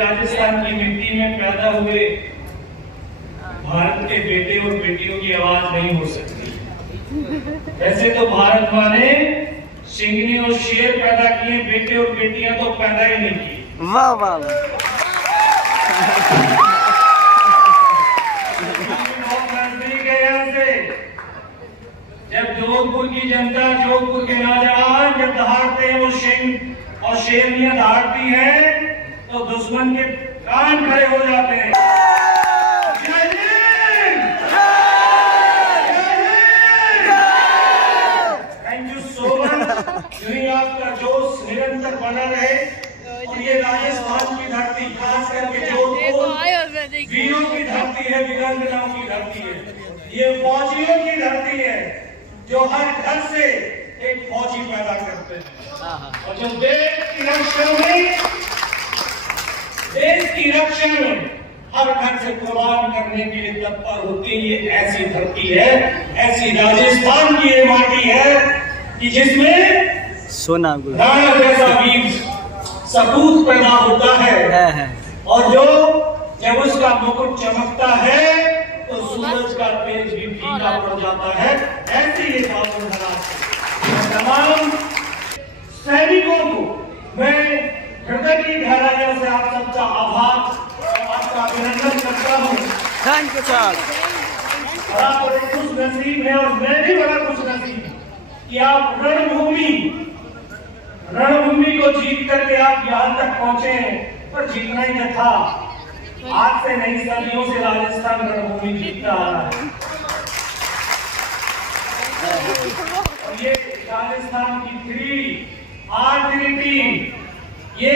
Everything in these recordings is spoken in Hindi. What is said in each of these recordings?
राजस्थान की मिट्टी में पैदा हुए भारत के बेटे और बेटियों की आवाज नहीं हो सकती। वैसे तो भारत माँ ने सिंघनी और शेर पैदा किए, बेटे और बेटियां तो पैदा ही नहीं की। वाह वाह। बहुत नजदीक है यहाँ से। जब जोधपुर की जनता, जोधपुर के नौजवान जब दहाड़ते हैं, वो सिंह और शेरनियां दहाड़ती हैं, तो दुश्मन के कान खड़े हो जाते हैं। Thank you so much. यूं आपका जोश निरंतर बना रहे और ये राजस्थान की धरती, खास करके जोधपुर वीरों की धरती है, वीरांगनाओं की धरती है, ये फौजियों की धरती है जो हर घर से एक फौजी पैदा करते हैं और जो देश की रक्षा में हर घर से कुर्बान करने के लिए तत्पर होती है। ये ऐसी धरती है, ऐसी राजस्थान की ये माटी है कि जिसमें सोना राणा जैसा वीर सपूत पैदा होता है और जो जब उसका मुकुट चमकता है तो सूरज का तेज भी फीका पड़ जाता है। ऐसी ये बात तमाम सैनिकों को मैं हृदय की गहराइयों से आप सबका आभार और आपका अभिनंदन करता हूँ। Thank you sir. आप बड़े खुश नसीब है और मैं भी बड़ा खुश नसीब हूँ कि आप रणभूमि को जीत करके आप यहाँ तक पहुंचे हैं। पर जीतना ही न था, आज से नहीं सदियों से राजस्थान रणभूमि जीतता आ रहा है। और ये राजस्थान की 3 आर्चरी टीम, ये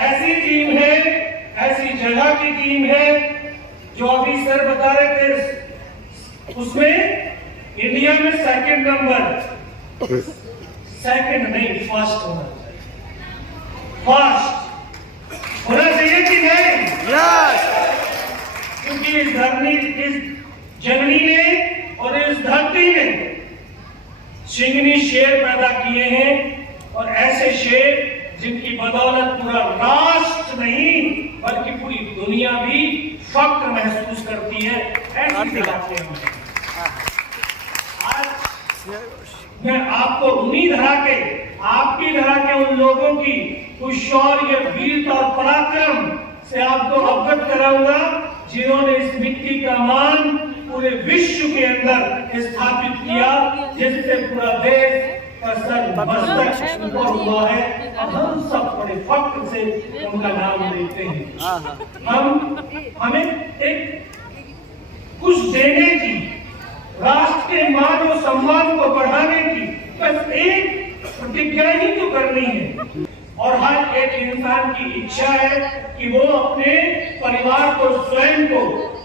ऐसी टीम है, ऐसी जगह की टीम है जो अभी सर बता रहे थे, उसमें इंडिया में सेकंड नंबर, सेकंड नहीं फर्स्ट होना चाहिए, फर्स्ट होना चाहिए कि नहीं? क्योंकि इस जननी ने और इस धरती ने सिंघनी शेर पैदा किए हैं और ऐसे शेर जिनकी बदौलत पूरा राष्ट्र नहीं बल्कि पूरी दुनिया भी फख्र महसूस करती है। ऐसी दिखाते हैं। आज मैं आपको उम्मीद धरा के, आपकी धरा के उन लोगों की उस शौर्य, वीरता और पराक्रम से आपको अवगत कराऊंगा जिन्होंने इस मिट्टी का मान पूरे विश्व के अंदर स्थापित किया, जिससे पूरा देश का सर मस्तक ऊपर हुआ है। हम सब बड़े फख्र से उनका नाम लेते हैं। हमें एक कुछ देने की, राष्ट्र के मान और सम्मान को बढ़ाने की बस एक प्रतिज्ञा ही तो करनी है। और हर एक इंसान की इच्छा है कि वो अपने परिवार को, स्वयं को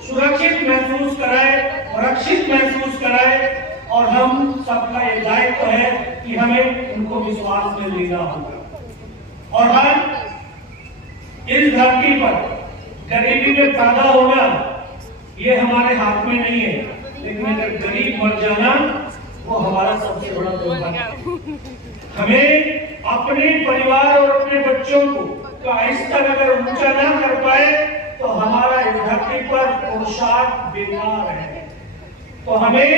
सुरक्षित महसूस कराए, रक्षित महसूस कराए। और हम सबका ये दायित्व है कि हमें उनको विश्वास में लेना होगा। और हर इस धरती पर गरीबी में पैदा होना ये हमारे हाथ में नहीं है, लेकिन अगर गरीब मर जाना वो हमारा सबसे बड़ा दुर्भाग्य है। हमें अपने परिवार और अपने बच्चों को का स्तर अगर ऊंचा ना कर पाए तो हमारा इस धरती पर पुरुषार्थ बेकार है। तो हमें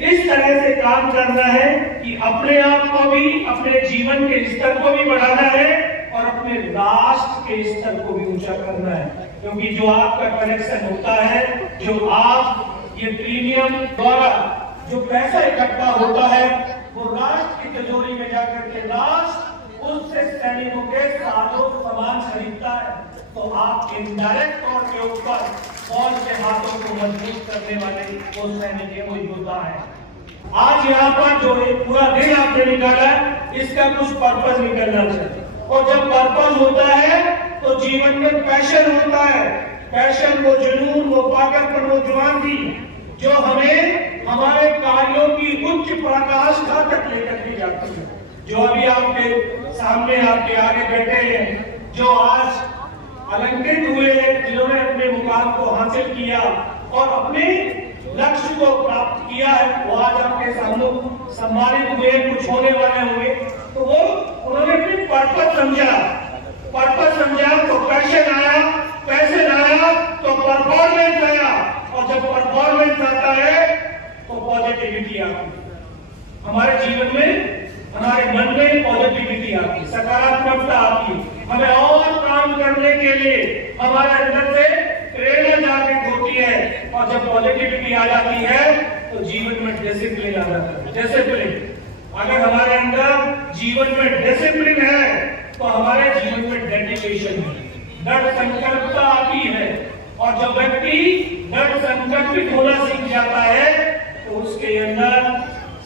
इस तरह से काम करना है कि अपने आप को भी, अपने जीवन के स्तर को भी बढ़ाना है और अपने राष्ट्र के स्तर को भी ऊंचा करना है। क्योंकि जो आपका कनेक्शन होता है, जो आप ये प्रीमियम द्वारा जो पैसा इकट्ठा होता है, वो राष्ट्र की तिजोरी में जाकर के राष्ट्र उससे सैनिकों के साथों सामान खरीदता है। तो आप इनडायरेक्ट तौर के ऊपर फौज के हाथों को मजबूत करने वाले वो सैनिक, वो योद्धा है। आज यहाँ पर जो पूरा दिन आपने निकाला, इसका कुछ पर्पस निकलना चाहिए। और जब पर्पस होता है तो जीवन में पैशन होता है। पैशन, वो जुनून, वो पागलपन, वो जुबानी जो हमें हमारे कार्यों की उच्च पराकाष्ठा तक लेकर के जाती है। जो अभी आपके सामने, आपके आगे बैठे हैं, जो आज अलंकृत हुए हैं, जिन्होंने अपने मुकाम को हासिल किया और अपने लक्ष्य को प्राप्त किया है, वो आज आपके सामने सम्मानित हुए, कुछ होने वाले हुए। तो वो उन्होंने भी पर्पस समझा, तो पैशन आया, पैशन आया तो परफॉर्मेंस आया, और जब परफॉर्मेंस आता है तो पॉजिटिविटी आती है। हमारे जीवन में, हमारे मन में पॉजिटिविटी आती है, सकारात्मकता आती है। हमें और काम करने के लिए हमारे अंदर से प्रेरणा जागृत होती है। और जब पॉजिटिविटी आ जाती है तो जीवन में डिसिप्लिन आ जाता है। डिसिप्लिन, अगर हमारे अंदर जीवन में डिसिप्लिन है तो हमारे जीवन में डेडिकेशन है, दृढ़ संकल्पता आती है। और जब व्यक्ति दृढ़ संकल्पित होना सीख जाता है तो उसके अंदर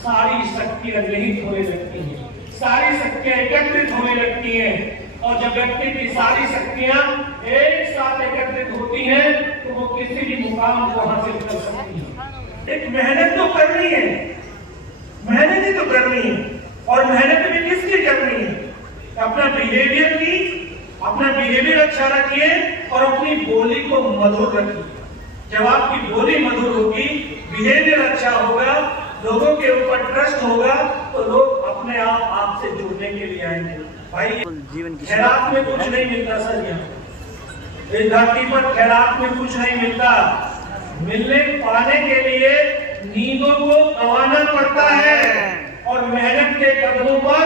सारी शक्तियां निहित होने लगती हैं, सारी शक्तियां एकत्रित होने लगती हैं। और जब व्यक्ति की सारी शक्तियां एक साथ एकत्रित होती हैं तो वो किसी भी मुकाम को हासिल कर सकती है। एक मेहनत तो करनी है, मेहनत ही तो करनी है। और मेहनत भी किसकी करनी है? अपना बिहेवियर की, अपना बिहेवियर अच्छा रखिए और अपनी बोली को मधुर रखिए। जब आपकी बोली मधुर होगी, बिहेवियर अच्छा होगा, लोगों के ऊपर ट्रस्ट होगा, तो लोग अपने आप आपसे जुड़ने के लिए आएंगे। भाई खैरात में कुछ नहीं मिलता सर, यहाँ इस धरती पर खैरात में कुछ नहीं मिलता। मिलने पाने के लिए नींदों को गंवाना पड़ता है और मेहनत के कदमों पर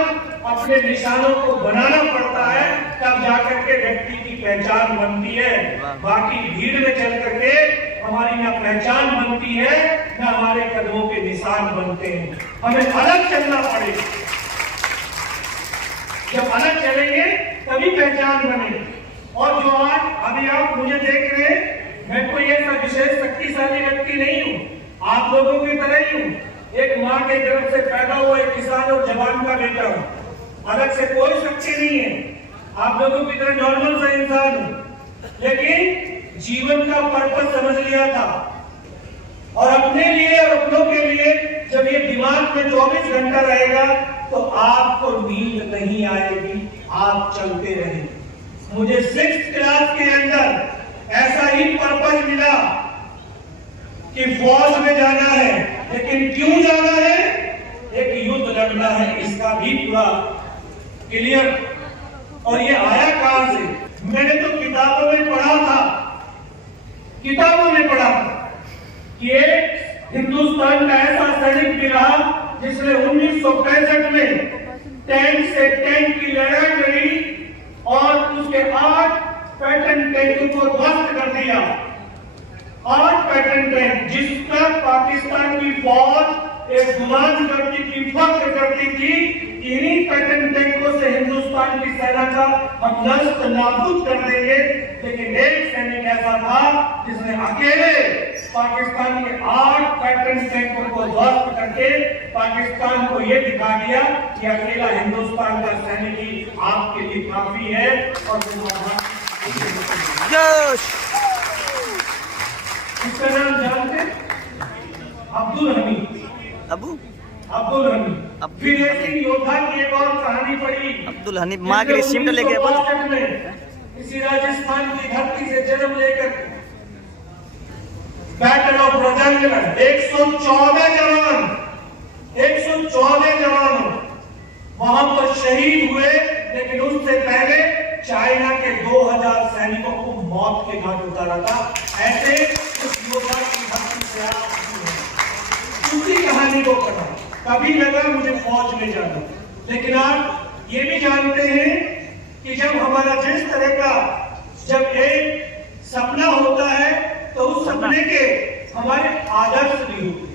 अपने निशानों को बनाना पड़ता है, तब जाकर के व्यक्ति की पहचान बनती है। बाकी भीड़ में चल करके हमारी ना पहचान बनती है, ना हमारे कदमों के निशान बनते हैं। हमें अलग चलना पड़ेगा। जब अलग चलेंगे तभी पहचान बनेगी। और जो आज अभी आप मुझे देख रहे हैं, मैं कोई ऐसा विशेष शक्तिशाली व्यक्ति नहीं हूँ, आप लोगों की तरह ही हूँ। एक माँ के गर्भ से पैदा हुआ एक किसान और जवान का बेटा हूँ, अलग से कोई शक्ति नहीं है। आप लोगों की तरह नॉर्मल सा इंसान हूँ, लेकिन जीवन का पर्पस समझ लिया था और अपने लिए और अपनों के लिए जब ये दिमाग में 24 घंटा रहेगा तो आपको नींद नहीं आएगी, आप चलते रहेंगे। मुझे 6th क्लास के अंदर ऐसा ही पर्पस मिला कि फौज में जाना है, लेकिन क्यों जाना है? एक युद्ध लड़ना है, इसका भी पूरा क्लियर। और ये आया कहां से? मैंने तो किताबों में पढ़ा था, किताबों में पढ़ा था कि एक हिंदुस्तान का ऐसा सैनिक मिला जिसने 1965 में टैंक से टैंक की लड़ाई लड़ी और उसके 8 पैटर्न टैंकों को ध्वस्त कर दिया। 8 पैटर्न टैंक जिसका पाकिस्तान की फौज एक गुमान करती थी, फख्र करती थी, इन्हीं पैटर्न टैंकों से हिंदुस्तान की सेना का हम नष्ट नाबूद कर देंगे। लेकिन एक सैनिक ऐसा था जिसने अकेले पाकिस्तान के 8 पैटर्न टैंकों को ध्वस्त करके पाकिस्तान को यह दिखा दिया कि अकेला हिंदुस्तान का सैनिक ही आपके लिए काफी है। और इसका नाम जानते? अब्दुल हमीद। अब्दुल हमीद। फिर ऐसी योद्धा की एक और कहानी पड़ी। अब्दुल हमीद माँ के लिए सिमट लेके इसी राजस्थान की धरती से जन्म लेकर बैटल ऑफ रजंगगढ़ 114 जवान वहां पर शहीद हुए। लेकिन उससे पहले चाइना के 2000 सैनिकों को मौत के घाट उतारा था। ऐसे उस योद्धा की धरती से आप उसी कहानी को पढ़ा। कभी लगा मुझे फौज में जाना, लेकिन आप ये भी जानते हैं कि जब हमारा जिस तरह का जब एक सपना होता है तो उस सपने के हमारे आदर्श भी होते हैं।